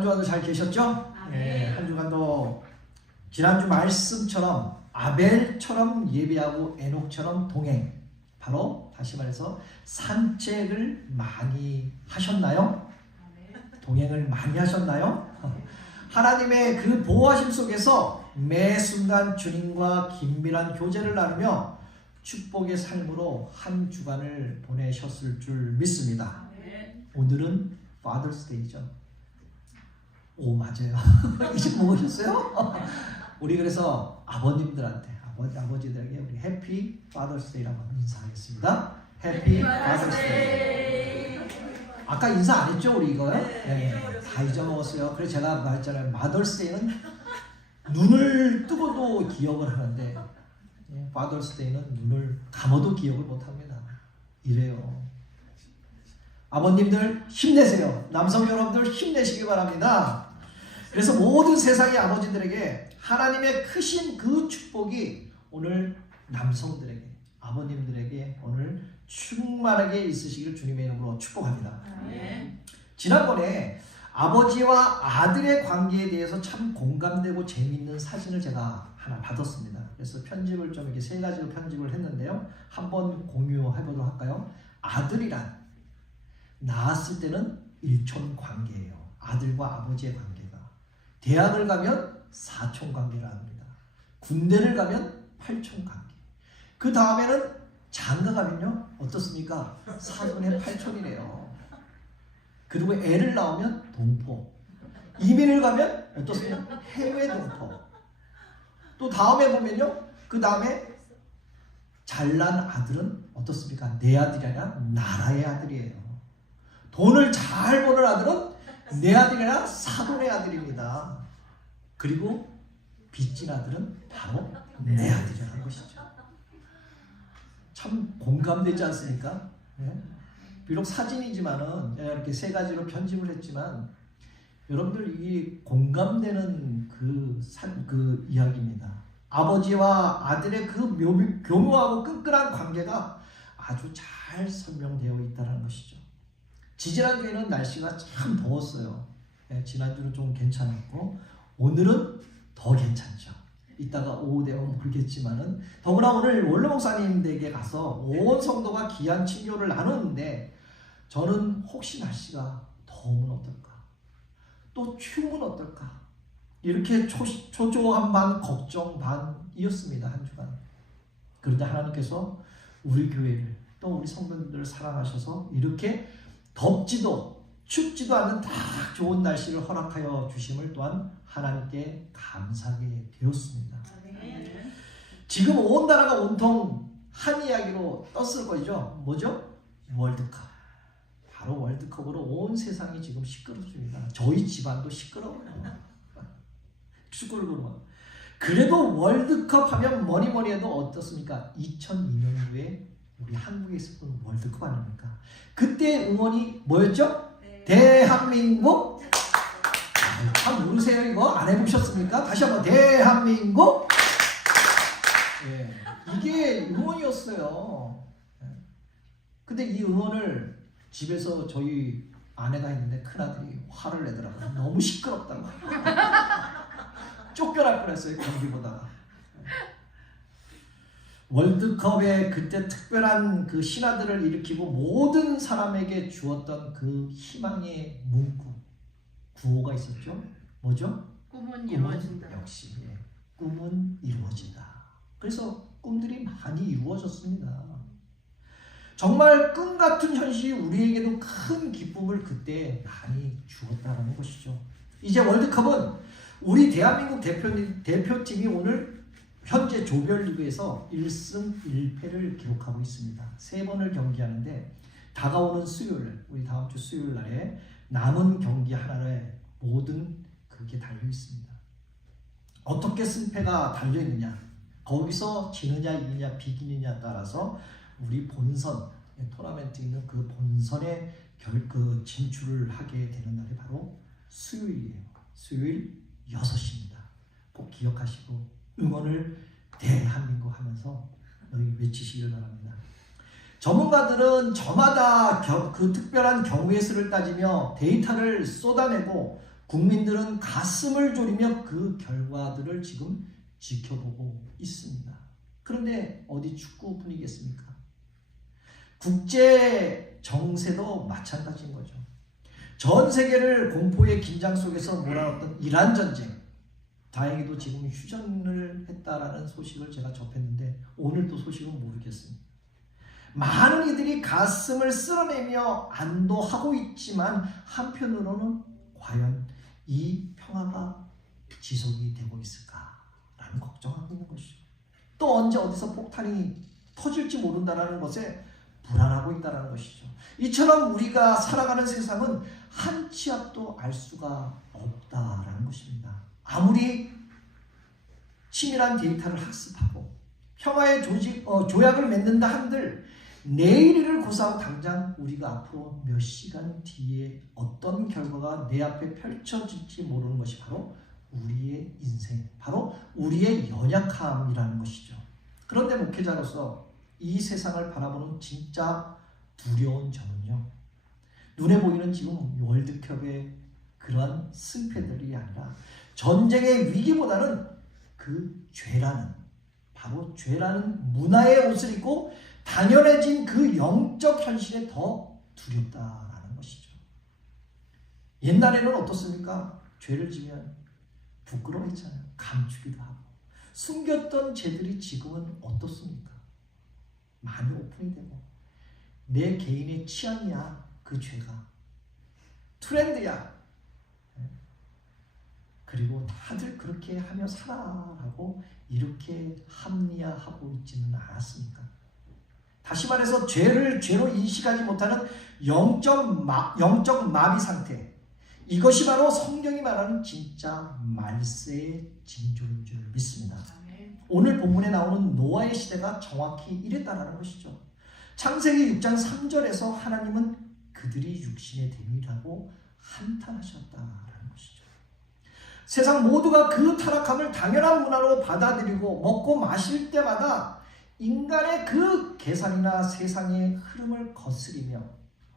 한 주간도 잘 계셨죠? 네, 한 주간도 지난주 말씀처럼 아벨처럼 예배하고 에녹처럼 동행, 바로 다시 말해서 산책을 많이 하셨나요? 동행을 많이 하셨나요? 하나님의 그 보호하심 속에서 매 순간 주님과 긴밀한 교제를 나누며 축복의 삶으로 한 주간을 보내셨을 줄 믿습니다. 오늘은 Father's Day죠. 오, 맞아요. 이제 먹으셨어요? 우리 그래서 아버님들한테, 아버지들에게 우리 해피 Father's Day라고 인사하겠습니다. 해피 Father's Day. 아까 인사 안 했죠, 우리 이거요? 네, 다 잊어먹었어요. 그래서 제가 말했잖아요. Mother's Day는 눈을 뜨고도 기억을 하는데 Father's Day는 눈을 감아도 기억을 못합니다. 이래요. 아버님들 힘내세요. 남성 여러분들 힘내시기 바랍니다. 그래서 모든 세상의 아버지들에게 하나님의 크신 그 축복이 오늘 남성들에게, 아버님들에게 오늘 충만하게 있으시기를 주님의 이름으로 축복합니다. 지난번에 아버지와 아들의 관계에 대해서 참 공감되고 재미있는 사진을 제가 하나 받았습니다. 그래서 편집을 좀 이렇게 세 가지로 편집을 했는데요. 한번 공유해 보도록 할까요? 아들이란 낳았을 때는 일촌 관계예요. 아들과 아버지의 관계가. 대학을 가면 사촌 관계라 합니다. 군대를 가면 팔촌 관계. 그 다음에는 장가 가면요 어떻습니까? 사돈의 팔촌이래요. 그리고 애를 낳으면 동포. 이민을 가면 어떻습니까? 해외 동포. 또 다음에 보면요, 그 다음에 잘난 아들은 어떻습니까? 내 아들이 아니라 나라의 아들이에요. 돈을 잘 버는 아들은 내 아들이 아니라 사돈의 아들입니다. 그리고 빚진 아들은 바로 내 아들이라는 것이죠. 참 공감되지 않습니까? 네? 비록 사진이지만은 제가 이렇게 세 가지로 편집을 했지만 여러분들 이 공감되는 그 이야기입니다. 아버지와 아들의 그 교묘하고 끈끈한 관계가 아주 잘 설명되어 있다는 것이죠. 지지난주에는 날씨가 참 더웠어요. 네, 지난주는 좀 괜찮았고 오늘은 더 괜찮죠. 이따가 오후 되면 모르겠지만은 더구나 오늘 원로 목사님 댁에 가서 온 성도가 귀한 친교를 나누는데 저는 혹시 날씨가 더우면 어떨까? 또 추우면 어떨까? 이렇게 초조한 반 걱정 반이었습니다. 한 주간. 그런데 하나님께서 우리 교회를 또 우리 성도들을 사랑하셔서 이렇게 덥지도 춥지도 않은 딱 좋은 날씨를 허락하여 주심을 또한 하나님께 감사하게 되었습니다. 지금 온 나라가 온통 한 이야기로 떴을 거죠. 뭐죠? 월드컵. 바로 월드컵으로 온 세상이 지금 시끄럽습니다. 저희 집안도 시끄러워요. 축구를 보면. 그래도 월드컵 하면 뭐니 해도 어떻습니까? 2002년도에 우리 한국에 있었던 월드컵 아닙니까? 그때 응원이 뭐였죠? 대한민국. 참 모르세요 이거? 안 해보셨습니까? 다시 한번 대한민국. 예, 이게 응원이었어요. 근데 이 응원을 집에서 저희 아내가 했는데 큰아들이 화를 내더라고요. 너무 시끄럽다고. 쫓겨날 뻔했어요. 경기 보다가. 월드컵에 그때 특별한 그 신화들을 일으키고 모든 사람에게 주었던 그 희망의 문구, 구호가 있었죠. 뭐죠? 꿈은 이루어진다. 역시 꿈은 이루어진다. 그래서 꿈들이 많이 이루어졌습니다. 정말 꿈 같은 현실이 우리에게도 큰 기쁨을 그때 많이 주었다는 것이죠. 이제 월드컵은 우리 대한민국 대표팀이 오늘 현재 조별리그에서 1승 1패를 기록하고 있습니다. 3번을 경기하는데 다가오는 수요일, 우리 다음 주 수요일 날에 남은 경기 하나에 모든 그게 달려 있습니다. 어떻게 승패가 달려 있느냐, 거기서 지느냐 이기냐 비기느냐에 따라서 우리 본선, 토너멘트 있는 그 본선에 그 진출을 하게 되는 날이 바로 수요일이에요. 수요일 6시입니다. 꼭 기억하시고 응원을 대한민국 하면서 너희 외치시길 바랍니다. 전문가들은 저마다 그 특별한 경우의 수를 따지며 데이터를 쏟아내고 국민들은 가슴을 졸이며 그 결과들을 지금 지켜보고 있습니다. 그런데 어디 축구뿐이겠습니까? 국제 정세도 마찬가지인 거죠. 전 세계를 공포의 긴장 속에서 몰아넣었던 이란 전쟁, 다행히도 지금 휴전을 했다라는 소식을 제가 접했는데 오늘 또 소식은 모르겠습니다. 많은 이들이 가슴을 쓸어내며 안도하고 있지만 한편으로는 과연 이 평화가 지속이 되고 있을까라는 걱정하고 있는 것이죠. 또 언제 어디서 폭탄이 터질지 모른다는 것에 불안하고 있다는 것이죠. 이처럼 우리가 살아가는 세상은 한 치 앞도 알 수가 없다라는 것입니다. 아무리 치밀한 데이터를 학습하고 평화의 조약을 맺는다 한들 내일을 고사하고 당장 우리가 앞으로 몇 시간 뒤에 어떤 결과가 내 앞에 펼쳐질지 모르는 것이 바로 우리의 인생, 바로 우리의 연약함이라는 것이죠. 그런데 목회자로서 이 세상을 바라보는 진짜 두려운 점은요, 눈에 보이는 지금 월드컵의 그러한 승패들이 아니라 전쟁의 위기보다는 그 바로 죄라는 문화의 옷을 입고 당연해진 그 영적 현실에 더 두렵다라는 것이죠. 옛날에는 어떻습니까? 죄를 지면 부끄러워했잖아요. 감추기도 하고. 숨겼던 죄들이 지금은 어떻습니까? 많이 오픈이 되고 내 개인의 취향이야. 그 죄가 트렌드야. 그리고 다들 그렇게 하며 살아라고 이렇게 합리화하고 있지는 않았습니까? 다시 말해서 죄를 죄로 인식하지 못하는 영적 마비 상태, 이것이 바로 성경이 말하는 진짜 말세의 징조인 줄 믿습니다. 오늘 본문에 나오는 노아의 시대가 정확히 이랬다는 것이죠. 창세기 6장 3절에서 하나님은 그들이 육신의 됨이라고 한탄하셨다라는 것이죠. 세상 모두가 그 타락함을 당연한 문화로 받아들이고 먹고 마실 때마다 인간의 그 계산이나 세상의 흐름을 거스리며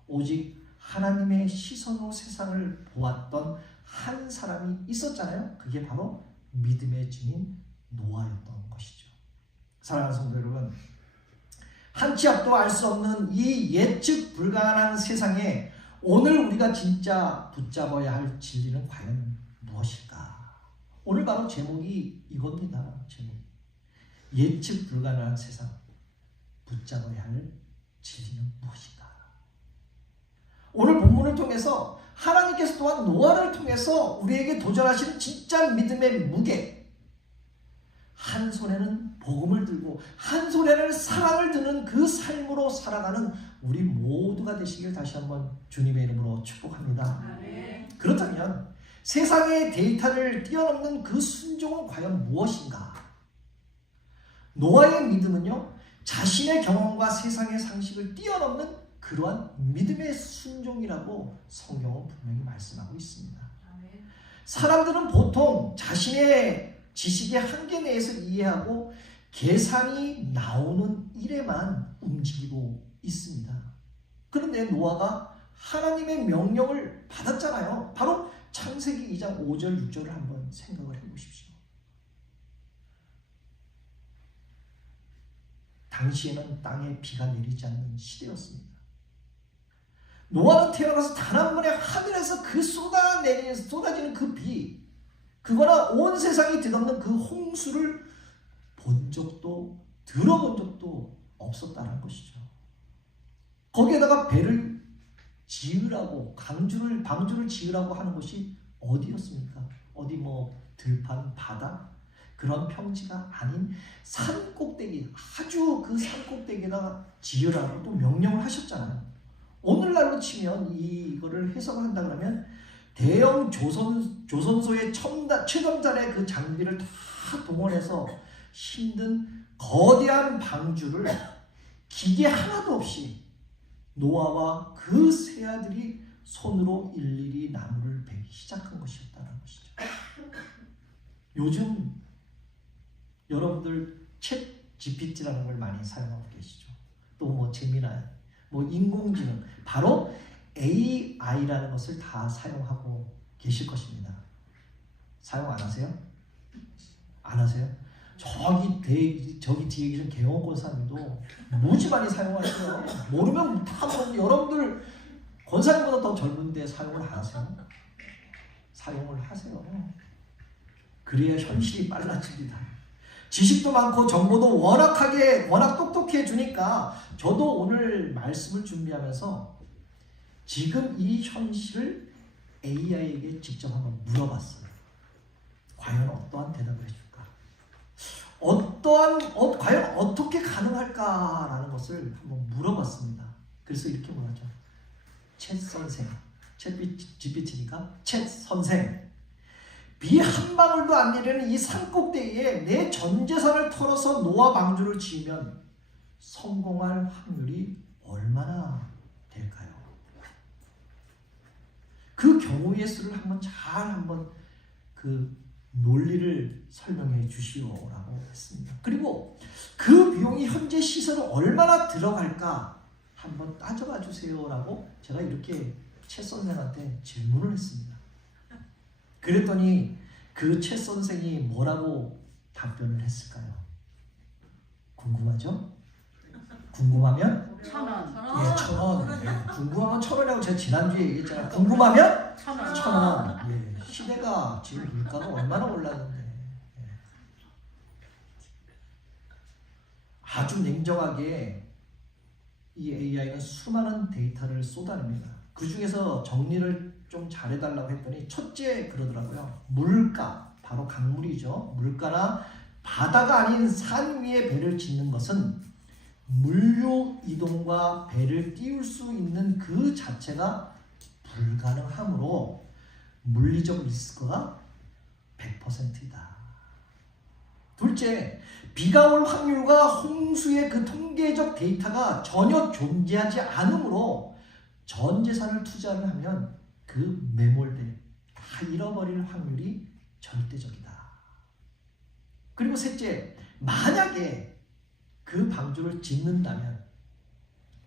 오직 하나님의 시선으로 세상을 보았던 한 사람이 있었잖아요. 그게 바로 믿음의 증인 노아였던 것이죠. 사랑하는 성도 여러분, 한 치 앞도 알 수 없는 이 예측 불가능한 세상에 오늘 우리가 진짜 붙잡아야 할 진리는 과연 무엇일까? 오늘 바로 제목이 이겁니다. 제목. 예측 불가능한 세상, 붙잡아야 할 진리는 무엇인가? 오늘 본문을 통해서 하나님께서 또한 노아를 통해서 우리에게 도전하시는 진짜 믿음의 무게, 한 손에는 복음을 들고 한 손에는 사랑을 드는 그 삶으로 살아가는 우리 모두가 되시길 다시 한번 주님의 이름으로 축복합니다. 그렇다면 세상의 데이터를 뛰어넘는 그 순종은 과연 무엇인가? 노아의 믿음은요, 자신의 경험과 세상의 상식을 뛰어넘는 그러한 믿음의 순종이라고 성경은 분명히 말씀하고 있습니다. 사람들은 보통 자신의 지식의 한계 내에서 이해하고 계산이 나오는 일에만 움직이고 있습니다. 그런데 노아가 하나님의 명령을 받았잖아요. 바로 창세기 2장 5절 6절을 한번 생각을 해보십시오. 당시에는 땅에 비가 내리지 않는 시대였습니다. 노아는 태어나서 단 한 번에 하늘에서 그 쏟아지는 그 비, 그거나 온 세상이 뒤덮는 그 홍수를 본 적도 들어본 적도 없었다는 것이죠. 거기에다가 배를 지으라고 방주를 지으라고 하는 것이 어디였습니까? 어디 들판 바다 그런 평지가 아닌 산 꼭대기, 아주 그 산 꼭대기에다가 지으라고 또 명령을 하셨잖아요. 오늘날로 치면 이거를 해석을 한다 그러면 대형 조선소의 최첨단의 그 장비를 다 동원해서 힘든 거대한 방주를 기계 하나도 없이 노아와 그 세 아들이 손으로 일일이 나무를 베기 시작한 것이었다는 것이죠. 요즘 여러분들 챗 GPT라는 걸 많이 사용하고 계시죠. 또 재미나이, 인공지능, 바로 AI라는 것을 다 사용하고 계실 것입니다. 사용 안 하세요? 안 하세요? 저기 뒤에 계신 개원 권사님도 무지 많이 사용하세요. 모르면 다 모르는데 여러분들 권사님보다 더 젊은데 사용을 안 하세요? 사용을 하세요. 그래야 현실이 빨라집니다. 지식도 많고 정보도 워낙 똑똑해 주니까 저도 오늘 말씀을 준비하면서 지금 이 현실을 AI에게 직접 한번 물어봤어요. 과연 어떠한 대답을 해줄까? 과연 어떻게 가능할까라는 것을 한번 물어봤습니다. 그래서 이렇게 물었죠. 챗 선생, 챗 GPT니까 챗 선생, 비 한 방울도 안 내리는 이 산꼭대기에 내 전 재산을 털어서 노아 방주를 지으면 성공할 확률이 얼마나 될까요? 그 경우의 수를 한번 그 논리를 설명해 주시오라고 했습니다. 그리고 그 비용이 현재 시세로 얼마나 들어갈까 한번 따져봐 주세요라고 제가 이렇게 최 선생한테 질문을 했습니다. 그랬더니 그 최 선생이 뭐라고 답변을 했을까요? 궁금하죠? 궁금하면 1,000원. 예, 1,000원. 예, 궁금하면 1,000원이라고 제가 지난주에 얘기했잖아요. 궁금하면 1,000원. 1,000원. 예, 시대가 지금 물가가 얼마나 올랐는데. 예. 아주 냉정하게 이 AI는 수많은 데이터를 쏟아냅니다. 그 중에서 정리를 좀 잘해달라고 했더니 첫째 그러더라고요. 물가, 바로 강물이죠. 물가나 바다가 아닌 산 위에 배를 짓는 것은 물류 이동과 배를 띄울 수 있는 그 자체가 불가능하므로 물리적 리스크가 100%이다. 둘째, 비가 올 확률과 홍수의 그 통계적 데이터가 전혀 존재하지 않으므로 전 재산을 투자를 하면 그 매몰돼 다 잃어버릴 확률이 절대적이다. 그리고 셋째, 만약에 그 방주를 짓는다면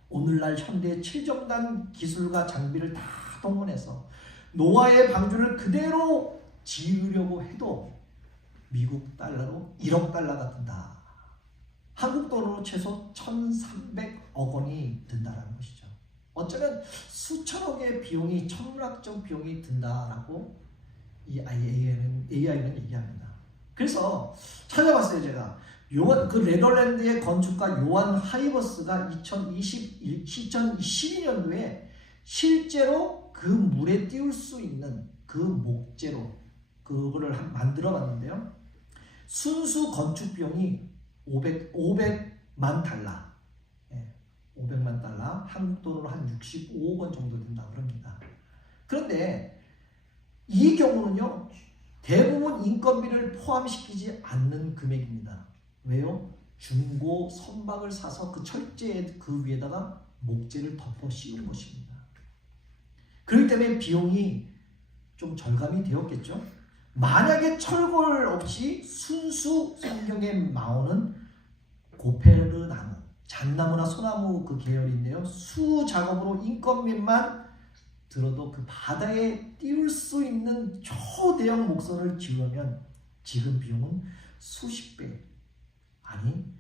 오늘날 현대 최첨단 기술과 장비를 다 동원해서 노아의 방주를 그대로 지으려고 해도 미국 달러로 1억 달러가 든다. 한국 돈으로 최소 1,300억 원이 든다는 것이죠. 어쩌면 수천억의 비용이, 천문학적 비용이 든다라고 이 AI는 얘기합니다. 그래서 찾아봤어요, 제가. 그 네덜란드의 건축가 요한 하이버스가 2012년도에 실제로 그 물에 띄울 수 있는 그 목재로 그거를 만들어 봤는데요. 순수 건축 비용이 500만 달러. 500만 달러, 한국 돈으로 한 65억 원 정도 된다고 합니다. 그런데 이 경우는요, 대부분 인건비를 포함시키지 않는 금액입니다. 왜요? 중고 선박을 사서 그 철제 그 위에다가 목재를 덮어 씌운 것입니다. 그렇기 때문에 비용이 좀 절감이 되었겠죠. 만약에 철골 없이 순수 성경에 나오는 고페르나무, 잣나무나 소나무 그 계열인데요. 수 작업으로 인건비만 들어도 그 바다에 띄울 수 있는 초대형 목선을 지으려면 지금 비용은 수십 배, 아니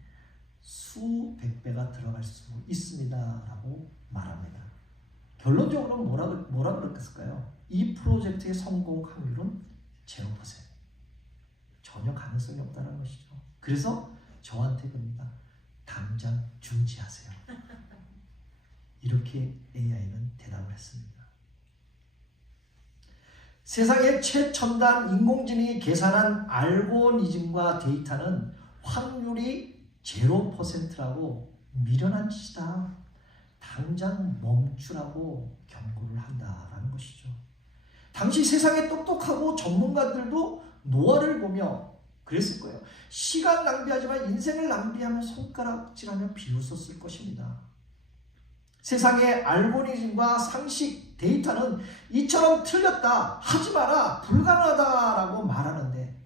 수백 배가 들어갈 수 있습니다 라고 말합니다. 결론적으로 뭐라 그랬을까요? 이 프로젝트의 성공 확률은 0%. 전혀 가능성이 없다는 것이죠. 그래서 저한테 그럽니다. 당장 중지하세요. 이렇게 AI는 대답을 했습니다. 세상의 최첨단 인공지능이 계산한 알고리즘과 데이터는 확률이 0%라고 미련한 짓이다. 당장 멈추라고 경고를 한다라는 것이죠. 당시 세상의 똑똑하고 전문가들도 노아를 보며 그랬을 거예요. 시간 낭비하지만 인생을 낭비하면 손가락질하며 비웃었을 것입니다. 세상의 알고리즘과 상식, 데이터는 이처럼 틀렸다, 하지 마라, 불가능하다라고 말하는데,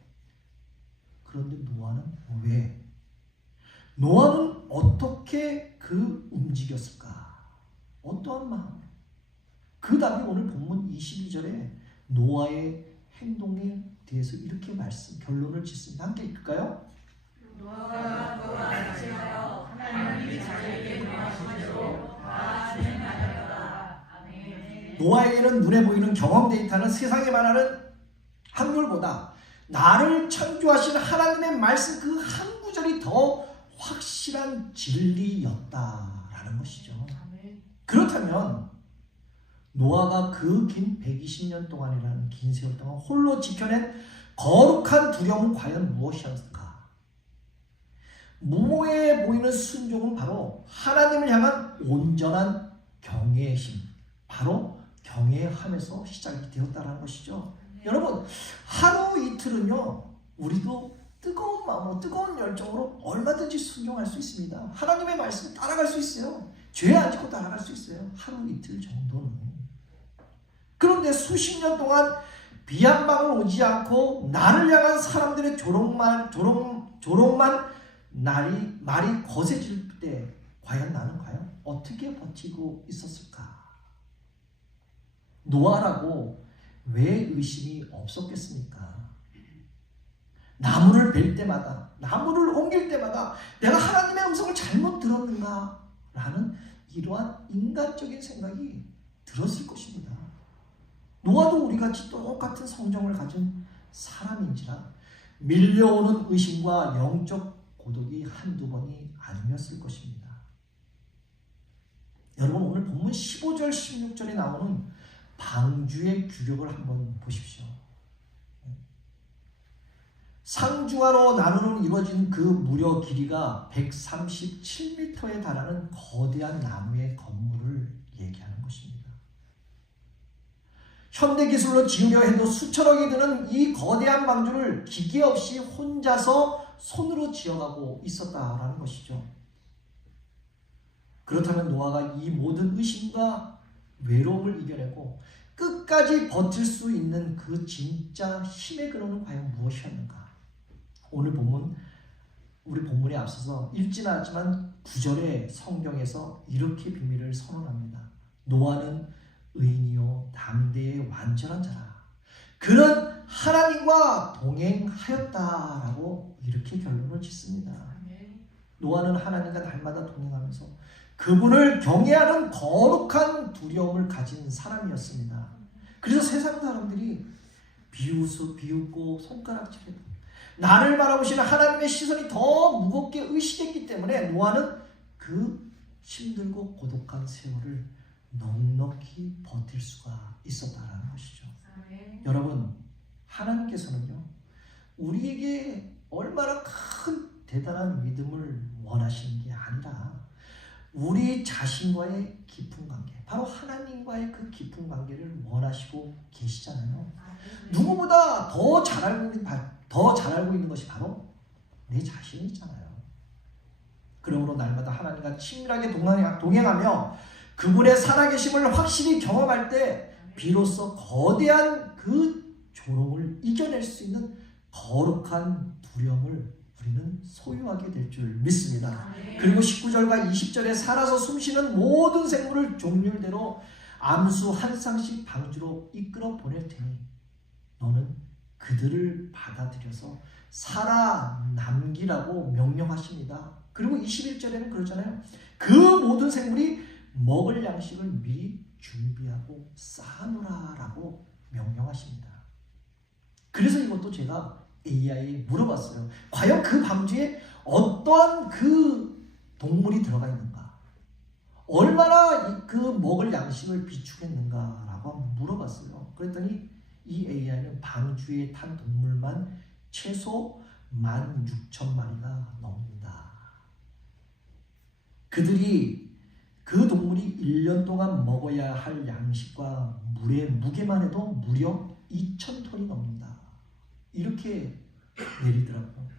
그런데 노아는 왜? 노아는 어떻게 움직였을까? 어떠한 마음? 그 답이 오늘 본문 22절에 노아의 행동에 대해서 이렇게 결론을 짓습니다. 함께 읽을까요? 노아가 또한 지하여 하나님이 자기에게 명하신 대로 다 진행하였다. 아멘. 노아에게는 눈에 보이는 경험 데이터는 세상에 말하는 확률보다 나를 창조하신 하나님의 말씀 그 한 구절이 더 확실한 진리였다라는 것이죠. 그렇다면 노아가 그 긴 120년 동안이라는 긴 세월 동안 홀로 지켜낸 거룩한 두려움은 과연 무엇이었을까? 무모해 보이는 순종은 바로 하나님을 향한 온전한 경외심, 바로 경외함에서 시작이 되었다는 것이죠. 여러분, 하루 이틀은요, 우리도 뜨거운 마음으로, 뜨거운 열정으로 얼마든지 순종할 수 있습니다. 하나님의 말씀을 따라갈 수 있어요. 죄 안 짓고 따라갈 수 있어요. 하루 이틀 정도는. 그런데 수십 년 동안 비 한 방울 오지 않고 나를 향한 사람들의 조롱만 말이 거세질 때 과연 나는 어떻게 버티고 있었을까? 노아라고 왜 의심이 없었겠습니까? 나무를 벨 때마다, 나무를 옮길 때마다 내가 하나님의 음성을 잘못 들었는가? 라는 이러한 인간적인 생각이 들었을 것입니다. 노아도 우리같이 똑같은 성정을 가진 사람인지라 밀려오는 의심과 영적 고독이 한두 번이 아니었을 것입니다. 여러분, 오늘 본문 15절 16절에 나오는 방주의 규격을 한번 보십시오. 상중하로 나누는 이루어진 그 무려 길이가 137m에 달하는 거대한 나무의 건물을 얘기하는 것입니다. 현대 기술로 지으려 해도 수천억이 드는 이 거대한 방주를 기계 없이 혼자서 손으로 지어가고 있었다라는 것이죠. 그렇다면 노아가 이 모든 의심과 외로움을 이겨내고 끝까지 버틸 수 있는 그 진짜 힘의 근원은 과연 무엇이었는가? 오늘 본문, 우리 본문에 앞서서 읽지는 않았지만 9절의 성경에서 이렇게 비밀을 선언합니다. 노아는 의인이요 담대의 완전한 자라. 그는 하나님과 동행하였다라고 이렇게 결론을 짓습니다. 노아는 하나님과 날마다 동행하면서 그분을 경외하는 거룩한 두려움을 가진 사람이었습니다. 그래서 세상 사람들이 비웃고 손가락질해도 나를 바라보시는 하나님의 시선이 더 무겁게 의식했기 때문에 노아는 그 힘들고 고독한 세월을 넉넉히 버틸 수가 있었다는 것이죠. 여러분, 하나님께서는요, 우리에게 얼마나 큰 대단한 믿음을 원하시는 게 아니라 우리 자신과의 깊은 관계, 바로 하나님과의 그 깊은 관계를 원하시고 계시잖아요. 누구보다 더 잘 알고 있는 것이 바로 내 자신이잖아요. 그러므로 날마다 하나님과 친밀하게 동행하며 그분의 살아계심을 확실히 경험할 때 비로소 거대한 그 조롱을 이겨낼 수 있는 거룩한 두려움을 우리는 소유하게 될 줄 믿습니다. 그리고 19절과 20절에 살아서 숨쉬는 모든 생물을 종류대로 암수 한 쌍씩 방주로 이끌어 보낼 테니 너는 그들을 받아들여서 살아남기라고 명령하십니다. 그리고 21절에는 그러잖아요. 그 모든 생물이 먹을 양식을 미리 준비하고 쌓아놓으라라고 명령하십니다. 그래서 이것도 제가 AI에 물어봤어요. 과연 그 방주에 어떠한 그 동물이 들어가 있는가? 얼마나 그 먹을 양식을 비축했는가라고 물어봤어요. 그랬더니 이 AI는 방주에 탄 동물만 최소 16,000마리가 넘는다. 그 동물이 1년 동안 먹어야 할 양식과 물의 무게만 해도 무려 2,000톤이 넘는다. 이렇게 내리더라고요.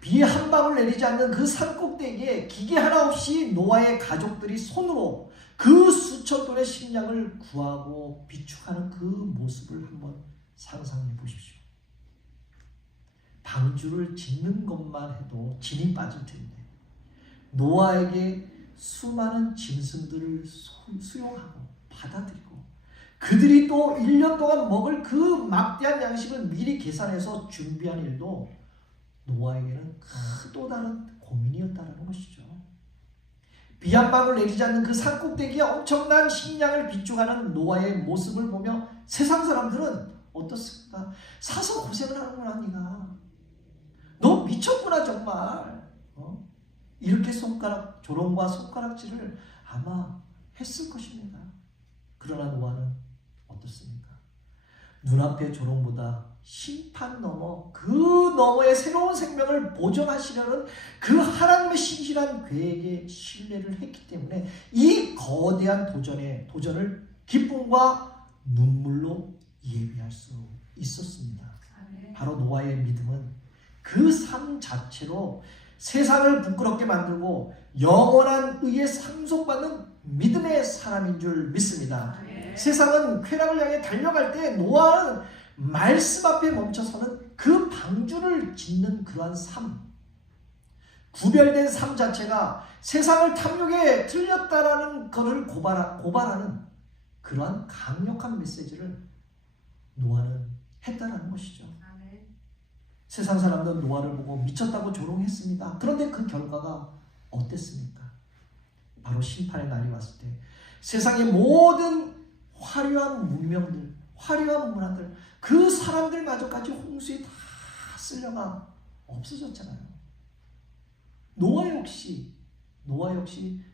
비 한 방울 내리지 않는 그 산꼭대기에 기계 하나 없이 노아의 가족들이 손으로 그 수천 톤의 식량을 구하고 비축하는 그 모습을 한번 상상해 보십시오. 방주를 짓는 것만 해도 진이 빠질 텐데 노아에게 수많은 짐승들을 수용하고 받아들이고 그들이 또 1년 동안 먹을 그 막대한 양식을 미리 계산해서 준비한 일도 노아에게는 또 다른 고민이었다는 것이죠. 비 한 방울 내리지 않는 그 산꼭대기에 엄청난 식량을 비축하는 노아의 모습을 보며 세상 사람들은 어떻습니까? 사서 고생을 하는구나 네가. 너 미쳤구나 정말. 이렇게 조롱과 손가락질을 아마 했을 것입니다. 그러나 노아는 어떻습니까? 눈앞의 조롱보다 심판 너머, 그 너머의 새로운 생명을 보존하시려는 그 하나님의 신실한 계획에 신뢰를 했기 때문에 이 거대한 도전을 기쁨과 눈물로 예비할 수 있었습니다. 바로 노아의 믿음은 그 삶 자체로 세상을 부끄럽게 만들고 영원한 의에 상속받는 믿음의 사람인 줄 믿습니다. 세상은 쾌락을 향해 달려갈 때 노아는 말씀 앞에 멈춰서는 그 방주를 짓는 그러한 삶, 구별된 삶 자체가 세상을 탐욕에 틀렸다라는 것을 고발하는 그러한 강력한 메시지를 노아는 했다라는 것이죠. 세상 사람들은 노아를 보고 미쳤다고 조롱했습니다. 그런데 그 결과가 어땠습니까? 바로 심판의 날이 왔을 때 세상의 모든 화려한 문명들, 화려한 문화들, 그 사람들마저까지 홍수에 다 쓸려가 없어졌잖아요. 노아 역시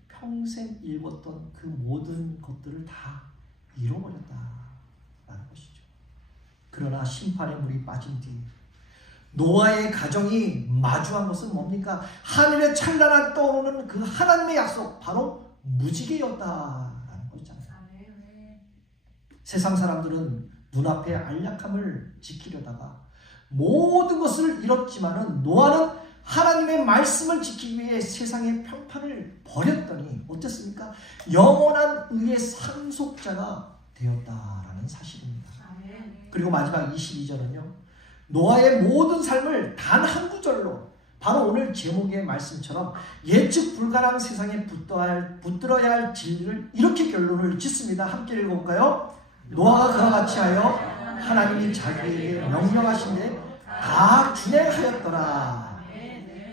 평생 읽었던 그 모든 것들을 다 잃어버렸다라는 것이죠. 그러나 심판의 물이 빠진 뒤 노아의 가정이 마주한 것은 뭡니까? 하늘에 찬란한 떠오르는 그 하나님의 약속, 바로 무지개였다라는 거잖아요. 세상 사람들은 눈앞의 안락함을 지키려다가 모든 것을 잃었지만은 노아는 하나님의 말씀을 지키기 위해 세상의 평판을 버렸더니 어땠습니까? 영원한 의의 상속자가 되었다라는 사실입니다. 그리고 마지막 22절은요. 노아의 모든 삶을 단 한 구절로 바로 오늘 제목의 말씀처럼 예측 불가능한 세상에 붙들어야 할 진리를 이렇게 결론을 짓습니다. 함께 읽어볼까요? 노아가 그와 같이 하여 하나님이 자기에게 명령하신데 다 준행하였더라.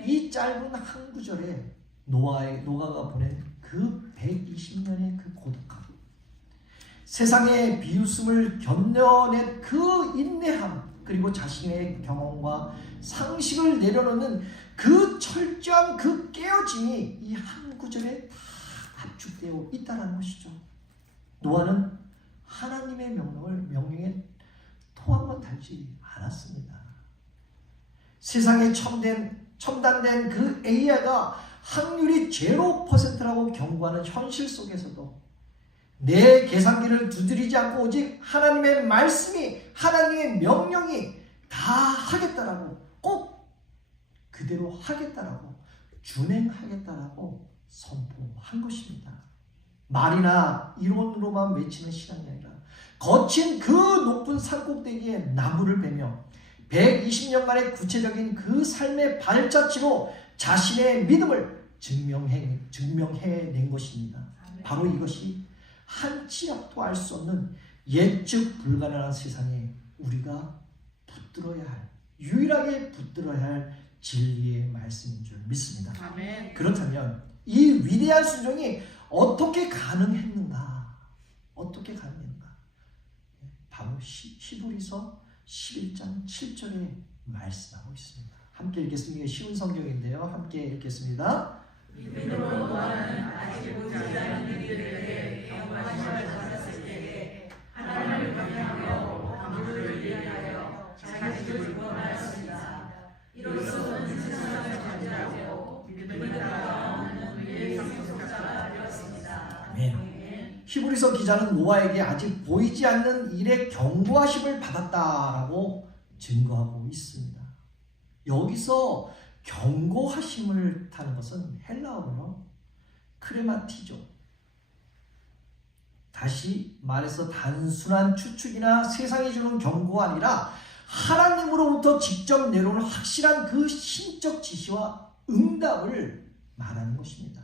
이 짧은 한 구절에 노아가 보낸 그 120년의 그 고독함, 세상의 비웃음을 견뎌낸 그 인내함, 그리고 자신의 경험과 상식을 내려놓는 그 철저한 그 깨어짐이 이 한 구절에 다 압축되어 있다는 것이죠. 노아는 하나님의 명령에 토 한 번 달지 않았습니다. 세상에 첨단된 그 AI가 확률이 0%라고 경고하는 현실 속에서도 내 계산기를 두드리지 않고 오직 하나님의 말씀이, 하나님의 명령이 다 하겠다라고, 꼭 그대로 하겠다라고, 준행하겠다라고 선포한 것입니다. 말이나 이론으로만 외치는 신앙이 아니라 거친 그 높은 산꼭대기에 나무를 베며 120년간의 구체적인 그 삶의 발자취로 자신의 믿음을 증명해낸 것입니다. 바로 이것이 한치 앞도 알 수 없는 예측 불가능한 세상에 우리가 유일하게 붙들어야 할 진리의 말씀인 줄 믿습니다. 아멘. 그렇다면 이 위대한 순종이 어떻게 가능했는가? 바로 히브리서 11장 7절에 말씀하고 있습니다. 함께 읽겠습니다. 쉬운 성경인데요. 함께 읽겠습니다. 믿음으로 노아는 아직 보지 않는 이들에게 영광심을 받았을 때에 하나님을 경외하며 방주를 예비하여 자기 집을 구원하였습니다. 이로써 세상을 전제하고 믿음을 따라 얻는 의의 상속자가 되었습니다. 아멘. 히브리서 기자는 노아에게 아직 보이지 않는 일의 경고하심을 받았다라고 증거하고 있습니다. 여기서 경고하심을 타는 것은 헬라어로 크레마티죠. 다시 말해서 단순한 추측이나 세상이 주는 경고가 아니라 하나님으로부터 직접 내려오는 확실한 그 신적 지시와 응답을 말하는 것입니다.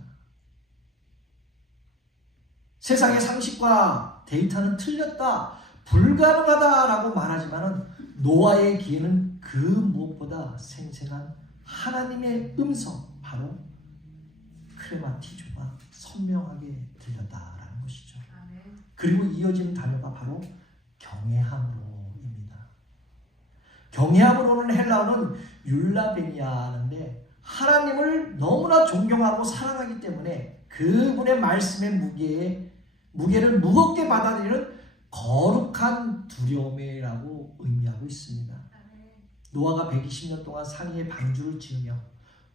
세상의 상식과 데이터는 틀렸다, 불가능하다라고 말하지만은 노아의 귀에는 그 무엇보다 생생한 하나님의 음성, 바로 크레마티조가 선명하게 들렸다라는 것이죠. 그리고 이어지는 단어가 바로 경외함으로입니다. 경외함으로는 헬라어는 율라베니아인데 하나님을 너무나 존경하고 사랑하기 때문에 그분의 말씀의 무게를 무겁게 받아들이는 거룩한 두려움이라고 의미하고 있습니다. 노아가 120년 동안 산 위에 방주를 지으며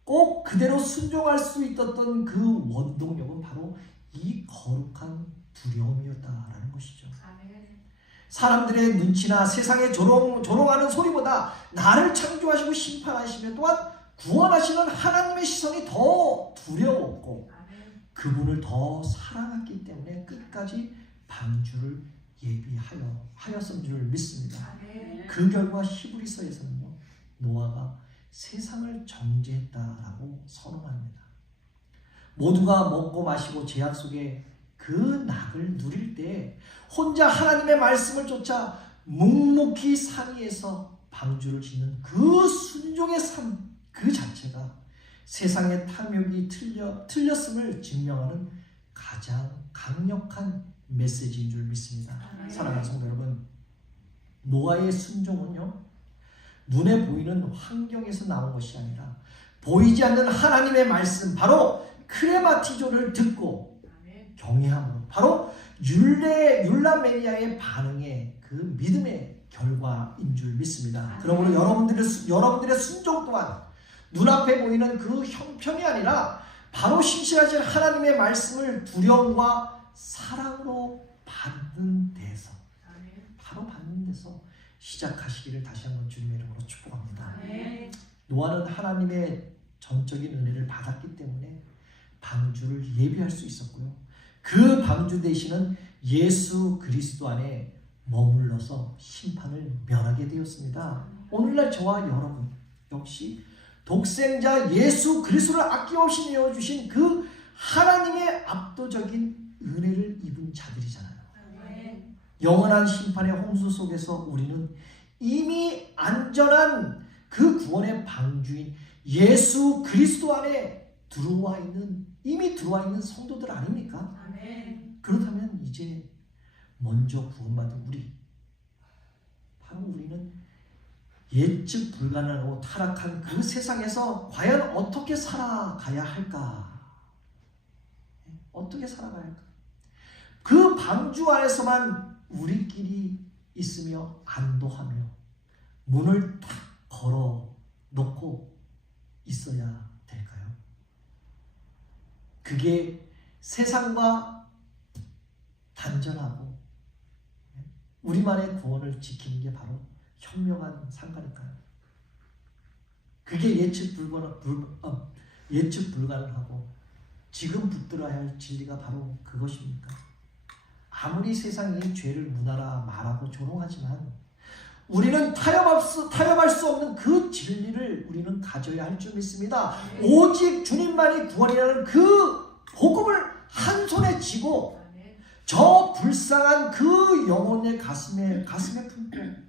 꼭 그대로 순종할 수 있었던 그 원동력은 바로 이 거룩한 두려움이었다라는 것이죠. 사람들의 눈치나 세상에 조롱하는 소리보다 나를 창조하시고 심판하시며 또한 구원하시는 하나님의 시선이 더 두려웠고 그분을 더 사랑했기 때문에 끝까지 방주를 예비하였은 줄 믿습니다. 그 결과 히브리서에서는요, 노아가 세상을 정죄했다라고 선언합니다. 모두가 먹고 마시고 제약 속에 그 낙을 누릴 때 혼자 하나님의 말씀을 쫓아 묵묵히 산 위에서 방주를 짓는 그 순종의 삶 그 자체가 세상의 탐욕이 틀렸음을 증명하는 가장 강력한 메시지인 줄 믿습니다. 사랑하는 성도 여러분, 노아의 순종은요, 눈에 보이는 환경에서 나온 것이 아니라 보이지 않는 하나님의 말씀, 바로 크레마티조를 듣고 경외함으로, 바로 율라메니아의 반응의 그 믿음의 결과인 줄 믿습니다. 그러므로 여러분들의 순종 또한 눈앞에 보이는 그 형편이 아니라 바로 신실하신 하나님의 말씀을 두려움과 사랑으로 받는 데서, 바로 받는 데서 시작하시기를 다시 한번 주님의 이름으로 축복합니다. 노아는 하나님의 전적인 은혜를 받았기 때문에 방주를 예비할 수 있었고요. 그 방주 대신은 예수 그리스도 안에 머물러서 심판을 면하게 되었습니다. 오늘날 저와 여러분 역시 독생자 예수 그리스도를 아낌없이 내어주신 그 하나님의 압도적인 은혜를 입은 자들이잖아요. 영원한 심판의 홍수 속에서 우리는 이미 안전한 그 구원의 방주인 예수 그리스도 안에 이미 들어와 있는 성도들 아닙니까? 그렇다면 이제 먼저 구원받은 바로 우리는 예측 불가능하고 타락한 그 세상에서 과연 어떻게 살아가야 할까? 어떻게 살아가야 할까? 그 방주 안에서만 우리끼리 있으며 안도하며 문을 탁 걸어 놓고 있어야 될까요? 그게 세상과 단절하고 우리만의 구원을 지키는 게 바로 현명한 상관일까요? 그게 예측 불가능하고 지금 붙들어야 할 진리가 바로 그것입니까? 아무리 세상이 죄를 문하라 말하고 조롱하지만 우리는 타협할 수 없는 그 진리를 우리는 가져야 할 줄 믿습니다. 오직 주님만이 구원이라는 그 복음을 한 손에 쥐고 저 불쌍한 그 영혼의 가슴에 품고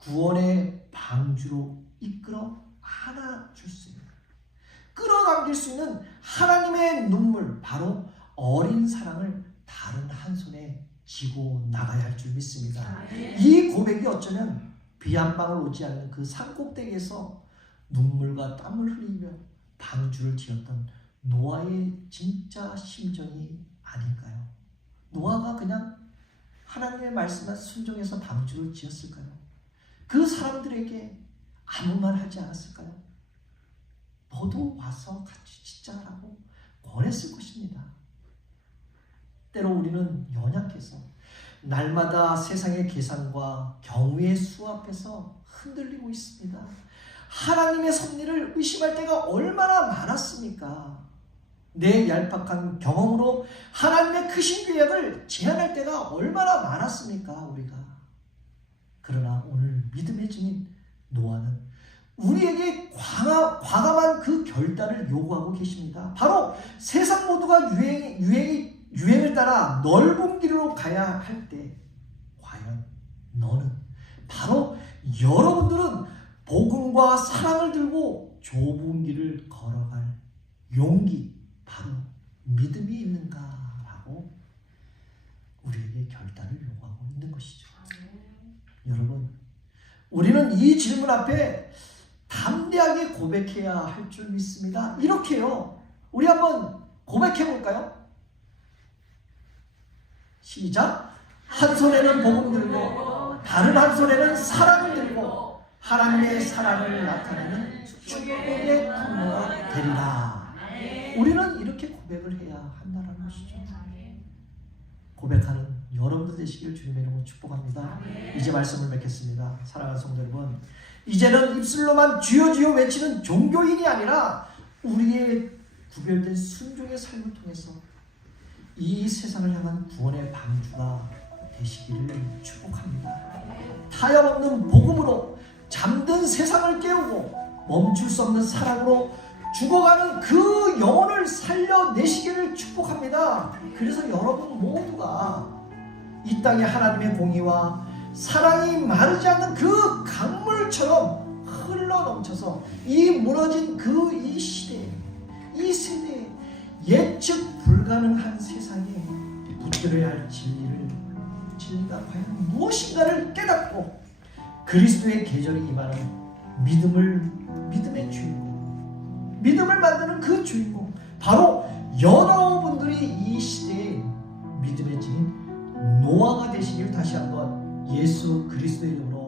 구원의 방주로 이끌어 안아줄 수 있는, 끌어당길 수 있는 하나님의 눈물, 바로 어린 사랑을 다른 한 손에 쥐고 나가야 할 줄 믿습니다. 이 고백이 어쩌면 비 한 방울 오지 않는 그 산꼭대기에서 눈물과 땀을 흘리며 방주를 지었던 노아의 진짜 심정이 아닐까요? 노아가 그냥 하나님의 말씀에 순종해서 방주를 지었을까요? 그 사람들에게 아무 말 하지 않았을까요? 너도 와서 같이 짓자라고 권했을 것입니다. 때로 우리는 연약해서 날마다 세상의 계산과 경우의 수 앞에서 흔들리고 있습니다. 하나님의 섭리를 의심할 때가 얼마나 많았습니까? 내 얄팍한 경험으로 하나님의 크신 계획을 제한할 때가 얼마나 많았습니까? 우리가. 그러나 오늘 믿음의 증인 노아는 우리에게 과감한 그 결단을 요구하고 계십니다. 바로 세상 모두가 유행이 유행을 따라 넓은 길로 가야 할 때 과연 너는, 바로 여러분들은 복음과 사랑을 들고 좁은 길을 걸어갈 용기, 바로 믿음이 있는가라고 우리에게 결단을 요구하고 있는 것이죠. 여러분, 우리는 이 질문 앞에 담대하게 고백해야 할 줄 믿습니다. 이렇게요. 우리 한번 고백해 볼까요? 시작. 한 손에는 복음 들고 다른 한 손에는 사랑을 들고 하나님의 사랑을 나타내는 축복의 통로가 되리라. 우리는 이렇게 고백을 해야 한다는 것이죠. 고백하는 여러분들 되시길 주님의 이름으로 축복합니다. 이제 말씀을 맺겠습니다. 사랑하는 성도 여러분, 이제는 입술로만 주여 주여 외치는 종교인이 아니라 우리의 구별된 순종의 삶을 통해서 이 세상을 향한 구원의 방주가 되시기를 축복합니다. 타협없는 복음으로 잠든 세상을 깨우고 멈출 수 없는 사랑으로 죽어가는 그 영혼을 살려내시기를 축복합니다. 그래서 여러분 모두가 이 땅에 하나님의 공의와 사랑이 마르지 않는 그 강물처럼 흘러넘쳐서 이 무너진 이 시대에, 이 세대에 예측 불가능한 세상에 붙들어야 할 진리가 과연 무엇인가를 깨닫고 그리스도의 계절이 임하는 믿음의 주인공, 믿음을 만드는 그 주인공, 바로 여러분들이 이 시대의 믿음의 증인 노아가 되시길 다시 한번 예수 그리스도의 이름으로